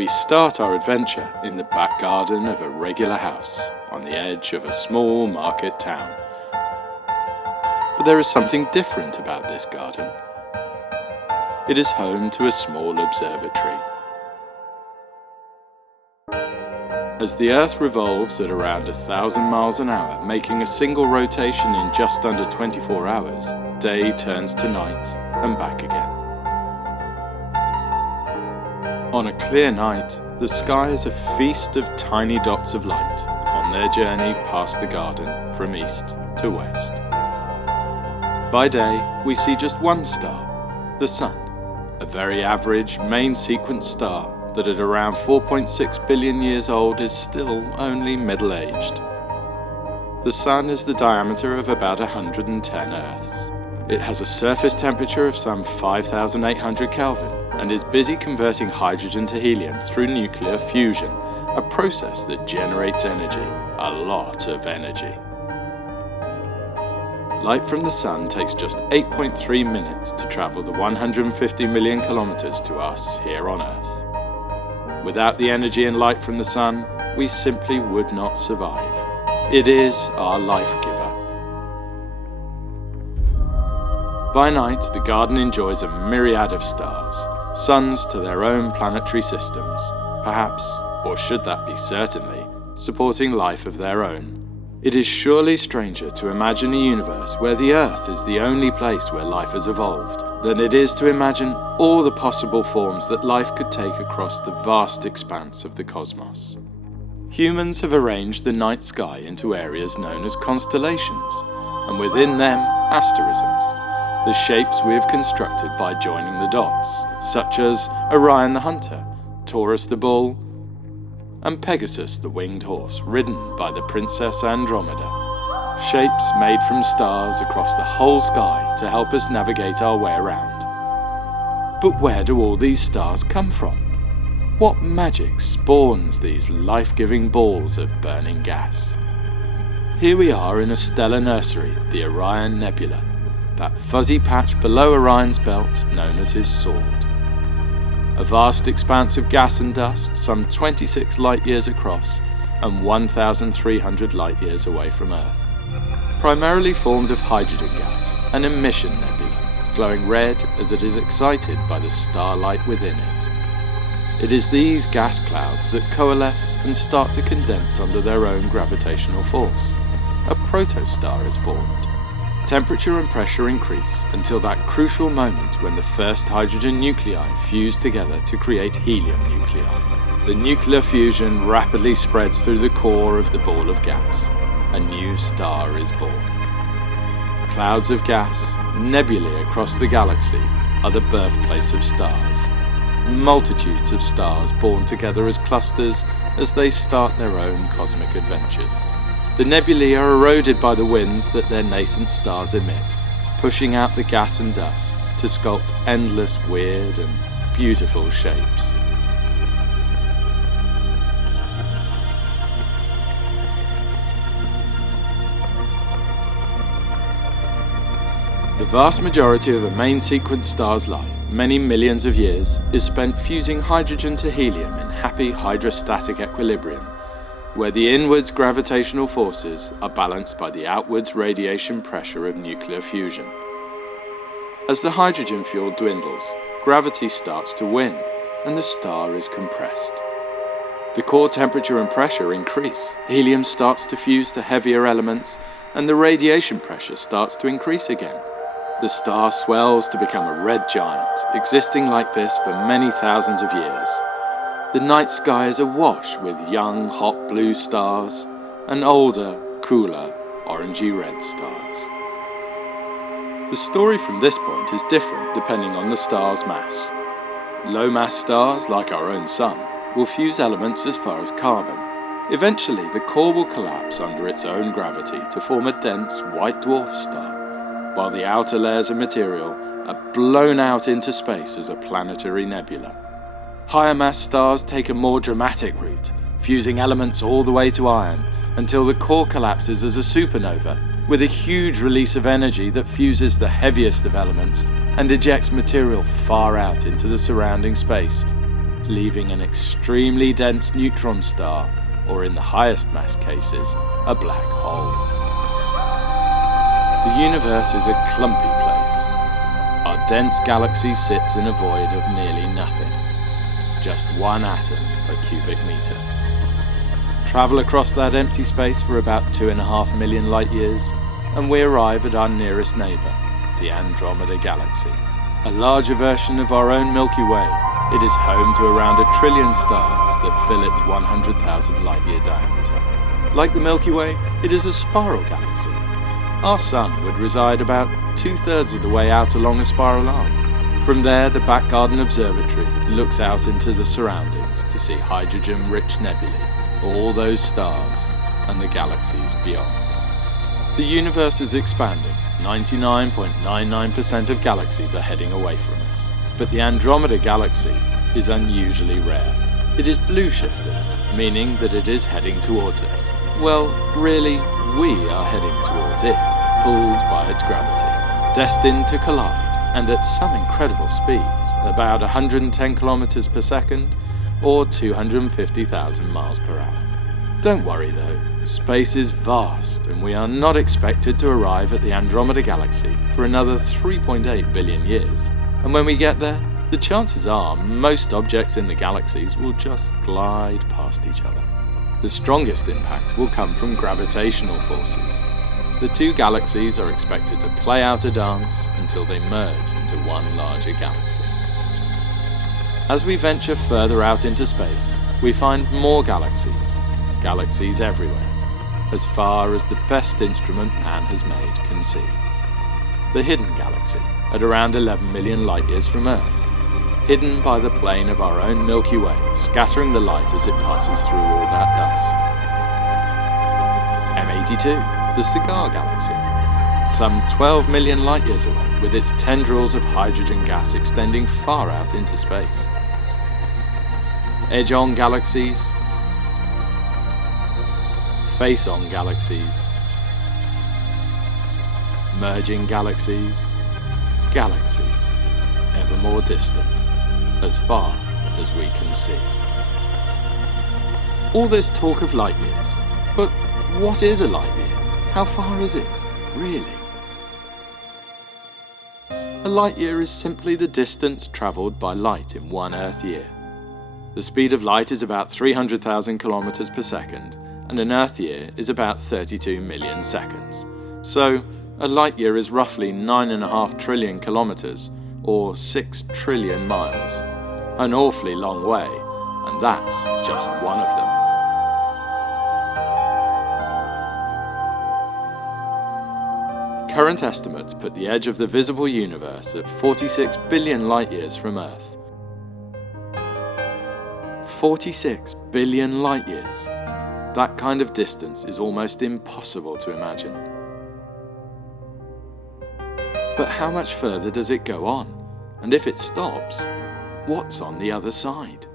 We start our adventure in the back garden of a regular house on the edge of a small market town. But there is something different about this garden. It is home to a small observatory. As the Earth revolves at around 1,000 miles an hour, making a single rotation in just under 24 hours, day turns to night and back again. On a clear night, the sky is a feast of tiny dots of light on their journey past the garden from east to west. By day, we see just one star, the Sun, a very average main sequence star that at around 4.6 billion years old is still only middle-aged. The Sun is the diameter of about 110 Earths. It has a surface temperature of some 5,800 Kelvin and is busy converting hydrogen to helium through nuclear fusion, a process that generates energy, a lot of energy. Light from the Sun takes just 8.3 minutes to travel the 150 million kilometers to us here on Earth. Without the energy and light from the Sun, we simply would not survive. It is our life giver. By night, the garden enjoys a myriad of stars, suns to their own planetary systems, perhaps, or should that be certainly, supporting life of their own. It is surely stranger to imagine a universe where the Earth is the only place where life has evolved than it is to imagine all the possible forms that life could take across the vast expanse of the cosmos. Humans have arranged the night sky into areas known as constellations, and within them, asterisms, the shapes we have constructed by joining the dots, such as Orion the Hunter, Taurus the Bull, and Pegasus the winged horse, ridden by the Princess Andromeda. Shapes made from stars across the whole sky to help us navigate our way around. But where do all these stars come from? What magic spawns these life-giving balls of burning gas? Here we are in a stellar nursery, the Orion Nebula, that fuzzy patch below Orion's belt known as his sword. A vast expanse of gas and dust, some 26 light-years across and 1,300 light-years away from Earth. Primarily formed of hydrogen gas, an emission nebula, glowing red as it is excited by the starlight within it. It is these gas clouds that coalesce and start to condense under their own gravitational force. A protostar is formed. Temperature and pressure increase until that crucial moment when the first hydrogen nuclei fuse together to create helium nuclei. The nuclear fusion rapidly spreads through the core of the ball of gas. A new star is born. Clouds of gas, nebulae across the galaxy, are the birthplace of stars. Multitudes of stars born together as clusters as they start their own cosmic adventures. The nebulae are eroded by the winds that their nascent stars emit, pushing out the gas and dust to sculpt endless weird and beautiful shapes. The vast majority of a main sequence star's life, many millions of years, is spent fusing hydrogen to helium in happy hydrostatic equilibrium, where the inwards gravitational forces are balanced by the outwards radiation pressure of nuclear fusion. As the hydrogen fuel dwindles, gravity starts to win, and the star is compressed. The core temperature and pressure increase, helium starts to fuse to heavier elements, and the radiation pressure starts to increase again. The star swells to become a red giant, existing like this for many thousands of years. The night sky is awash with young, hot blue stars and older, cooler, orangey-red stars. The story from this point is different depending on the star's mass. Low-mass stars, like our own Sun, will fuse elements as far as carbon. Eventually, the core will collapse under its own gravity to form a dense white dwarf star, while the outer layers of material are blown out into space as a planetary nebula. Higher mass stars take a more dramatic route, fusing elements all the way to iron until the core collapses as a supernova with a huge release of energy that fuses the heaviest of elements and ejects material far out into the surrounding space, leaving an extremely dense neutron star, or in the highest mass cases, a black hole. The universe is a clumpy place. Our dense galaxy sits in a void of nearly nothing, just one atom per cubic meter. Travel across that empty space for about 2.5 million light years, and we arrive at our nearest neighbour, the Andromeda Galaxy. A larger version of our own Milky Way, it is home to around 1 trillion stars that fill its 100,000 light-year diameter. Like the Milky Way, it is a spiral galaxy. Our Sun would reside about 2/3 of the way out along a spiral arm. From there, the Blackett Observatory looks out into the surroundings to see hydrogen-rich nebulae, all those stars, and the galaxies beyond. The universe is expanding. 99.99% of galaxies are heading away from us. But the Andromeda Galaxy is unusually rare. It is blue-shifted, meaning that it is heading towards us. Well, really, we are heading towards it, pulled by its gravity, destined to collide, and at some incredible speed, about 110 kilometers per second, or 250,000 miles per hour. Don't worry though, space is vast, and we are not expected to arrive at the Andromeda Galaxy for another 3.8 billion years. And when we get there, the chances are most objects in the galaxies will just glide past each other. The strongest impact will come from gravitational forces. The two galaxies are expected to play out a dance until they merge into one larger galaxy. As we venture further out into space, we find more galaxies. Galaxies everywhere, as far as the best instrument man has made can see. The hidden galaxy, at around 11 million light-years from Earth, hidden by the plane of our own Milky Way, scattering the light as it passes through all that dust. M82, the Cigar Galaxy, some 12 million light-years away, with its tendrils of hydrogen gas extending far out into space. Edge-on galaxies, face-on galaxies, merging galaxies, galaxies ever more distant, as far as we can see. All this talk of light years, but what is a light year? How far is it, really? A light year is simply the distance travelled by light in one Earth year. The speed of light is about 300,000 kilometers per second, and an Earth year is about 32 million seconds. So, a light year is roughly 9.5 trillion kilometers, or 6 trillion miles. An awfully long way, and that's just one of them. Current estimates put the edge of the visible universe at 46 billion light-years from Earth. 46 billion light-years. That kind of distance is almost impossible to imagine. But how much further does it go on? And if it stops, what's on the other side?